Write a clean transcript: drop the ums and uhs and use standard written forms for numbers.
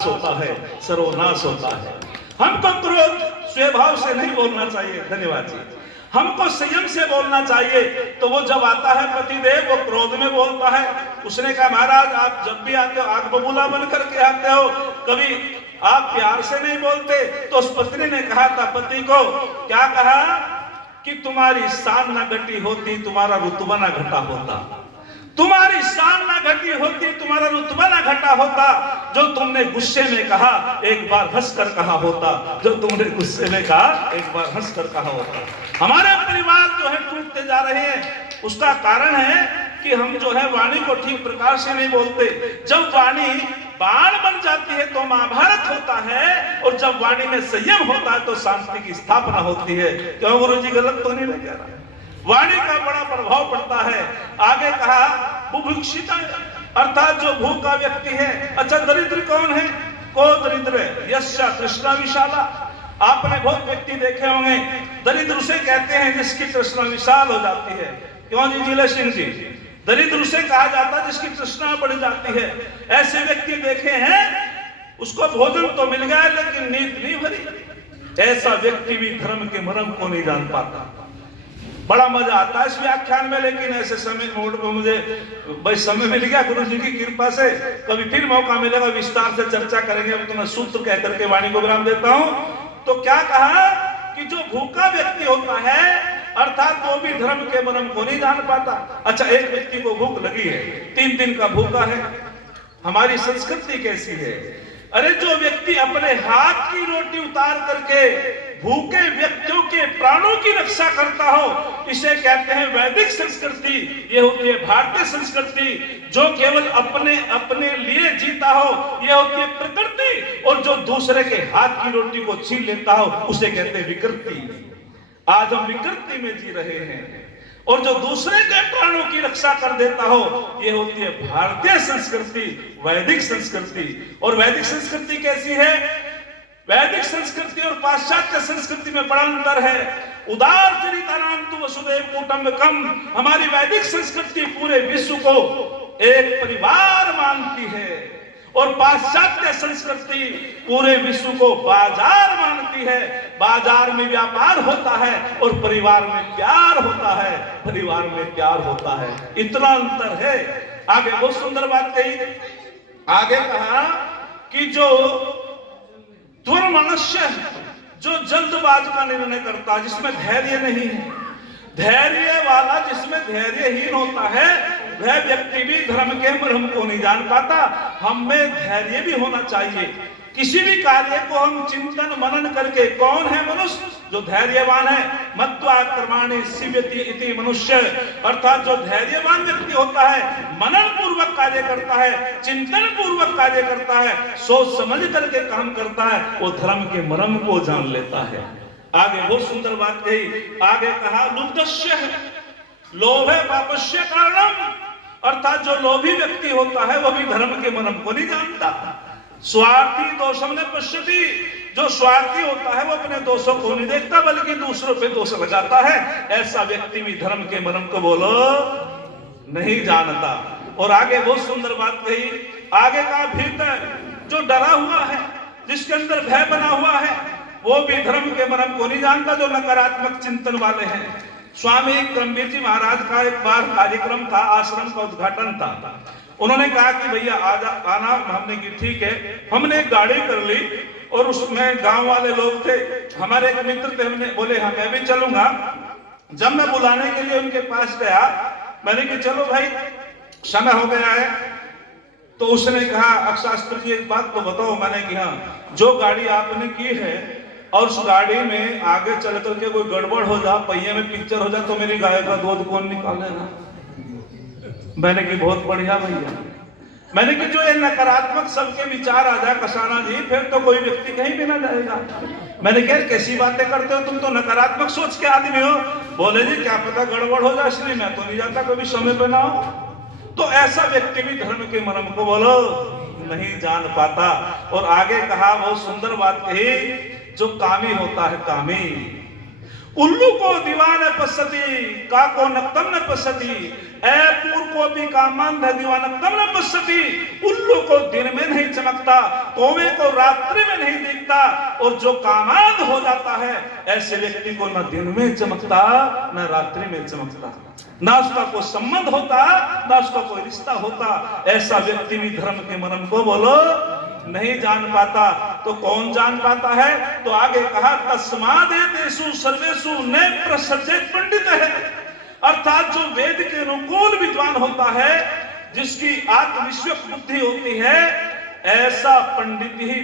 होता है, सर्वनाश होता है। हमको क्रोध स्वभाव से नहीं बोलना चाहिए। धन्यवाद जी। हमको संयम से बोलना चाहिए। तो वो जब आता है पतिदेव, वो क्रोध में बोलता है। उसने कहा महाराज आप जब भी आते हो आग बबूला बन करके आते हो, कभी आप प्यार से नहीं बोलते। तो उस पत्नी ने कहा था पति को, क्या कहा कि तुम्हारी शान न घटी होती, तुम्हारा रुतबा न घटा होता। तुम्हारी शान ना घटी होती, तुम्हारा रुतबा ना घटा होता। जो तुमने गुस्से में कहा एक बार हंसकर कहा होता। जो तुमने गुस्से में कहा एक बार हंसकर कहा होता। हमारे परिवार जो है टूटते जा रहे हैं, उसका कारण है कि हम जो है वाणी को ठीक प्रकार से नहीं बोलते। जब वाणी बाण बन जाती है तो महाभारत होता है, और जब वाणी में संयम होता है तो शांति की स्थापना होती है। क्यों गुरु जी, गलत तो नहीं कह रहा? वाणी का बड़ा प्रभाव पड़ता है। आगे कहा बुभुक्षिता, अर्थात जो भूखा व्यक्ति है। अच्छा, दरिद्र कौन है? को दरिद्र यस्या तृष्णा विशाला। आपने बहुत व्यक्ति देखे होंगे, दरिद्र उसे कहते हैं जिसकी तृष्णा विशाल हो जाती है। क्यों जी जिले सिंह जी? दरिद्र उसे कहा जाता है जिसकी तृष्णा बढ़ जाती है। ऐसे व्यक्ति देखे हैं, उसको भोजन तो मिल गया लेकिन नींद नहीं भरी। ऐसा व्यक्ति भी धर्म के मर्म को नहीं जान पाता। बड़ा मजा आता है इस व्याख्यान में, लेकिन ऐसे समय मोड पे मुझे भाई समय मिल गया गुरु जी की कृपा से। कभी फिर मौका मिलेगा विस्तार से चर्चा करेंगे। तो मैं सूत्र कह करके वाणी को विराम देता हूं। तो क्या कहा कि जो भूखा व्यक्ति होता है, अर्थात वो भी धर्म के मर्म को नहीं जान पाता। अच्छा, एक व्यक्ति को भूख लगी है, 3 दिन का भूखा है। हमारी संस्कृति कैसी है? अरे जो व्यक्ति अपने हाथ की रोटी उतार करके भूखे व्यक्तियों के प्राणों की रक्षा करता हो, इसे कहते हैं वैदिक संस्कृति। ये होती है भारतीय संस्कृति। जो केवल अपने अपने लिए जीता हो, ये होती है प्रकृति। और जो दूसरे के हाथ की रोटी को छीन लेता हो, उसे कहते हैं विकृति। आज हम विकृति में जी रहे हैं। और जो दूसरे के प्राणों की रक्षा कर देता हो, ये होती है भारतीय संस्कृति, वैदिक संस्कृति। और वैदिक संस्कृति कैसी है? वैदिक संस्कृति और पाश्चात्य संस्कृति में बड़ा अंतर है। उदार चरितानां तु वसुदेव कुटुंबकम। हमारी वैदिक संस्कृति पूरे विश्व को एक परिवार मानती है, और पाश्चात्य संस्कृति पूरे विश्व को बाजार मानती है। बाजार में व्यापार होता है और परिवार में प्यार होता है। परिवार में प्यार होता है, इतना अंतर है। आगे बहुत सुंदर बात कही। आगे कहा कि जो दुर् मनुष्य, जो जल्दबाज का निर्णय करता, जिसमें धैर्य नहीं है, धैर्य वाला जिसमें धैर्यहीन होता है, वह व्यक्ति भी धर्म के मर्म को नहीं जान पाता। हमें धैर्य भी होना चाहिए। किसी भी कार्य को हम चिंतन मनन करके, कौन है मनुष्य? जो धैर्यवान है। मत्वा कर्माणि सिद्ध्यति इति मनुष्य, अर्थात जो धैर्यवान व्यक्ति होता है, मनन पूर्वक कार्य करता है, चिंतन पूर्वक कार्य करता है, सोच समझ करके काम करता है, वो धर्म के मर्म को जान लेता है। आगे बहुत सुंदर बात कही। आगे कहा लुब्धस्य लोभे पापस्य कारणम, अर्थात जो लोभी व्यक्ति होता है वह भी धर्म के मर्म को नहीं जानता। स्वार्थी दोषम न पश्यति, जो स्वार्थी होता है वो अपने दोषों को नहीं देखता बल्कि दूसरों पे दोष लगाता है। ऐसा व्यक्ति भी धर्म के मर्म को बोलो नहीं जानता। और आगे बहुत सुंदर बात कही। आगे का भीतर जो डरा हुआ है, जिसके अंदर भय बना हुआ है, वो भी धर्म के मर्म को नहीं जानता। जो नकारात्मक चिंतन वाले हैं। स्वामी क्रमवीर जी महाराज का एक बार कार्यक्रम था, आश्रम का उद्घाटन था। उन्होंने कहा कि भैया आज आना। हमने की ठीक है। हमने एक गाड़ी कर ली और उसमें गांव वाले लोग थे। हमारे एक मित्र थे, हमने बोले हाँ मैं भी चलूंगा। जब मैं बुलाने के लिए उनके पास गया, मैंने कि चलो भाई समय हो गया है। तो उसने कहा अक्षास्त्र जी एक बात तो बताओ। मैंने कि हाँ, जो गाड़ी आपने की है और उस गाड़ी में आगे चल करके कोई गड़बड़ हो जा, पहिए में पिक्चर हो जाए, तो मेरी गाय का दूध कौन निकालेगा? मैंने कि बहुत बढ़िया भैया। मैंने कि जो ये नकारात्मक सबके विचार आ जाए कसाना जी, फिर तो कोई व्यक्ति कहीं भी ना जाएगा। मैंने कहा कैसी बातें करते हो, तुम तो नकारात्मक सोच के आदमी हो। बोले जी क्या पता गड़बड़ हो जाए, इसलिए मैं तो नहीं जाता, कभी समय पे ना हो। तो ऐसा व्यक्ति भी धर्म के मर्म को बोलो नहीं जान पाता। और आगे कहा बहुत सुंदर बात कही, जो कामी होता है कामी, उल्लू को दीवान पश्यति काको नक्तम न पश्यति, ए पूर को भी कामंद दीवान नक्तम न पश्यति। उल्लू को दिन में नहीं चमकता, कौवे को रात्रि में नहीं दिखता, और जो कामांध हो जाता है ऐसे व्यक्ति को न दिन में चमकता न रात्रि में चमकता, ना उसका कोई संबंध होता ना उसका कोई रिश्ता होता। ऐसा व्यक्ति भी धर्म के मर्म को बोलो नहीं जान पाता। तो कौन जान पाता है? तो आगे कहा तस्मादेतेषु सर्वेषु न प्रसज्जेत पंडित है, अर्थात जो वेद के अनुकूल विद्वान होता है, जिसकी आत्मविश्वास बुद्धि होती है, ऐसा पंडित ही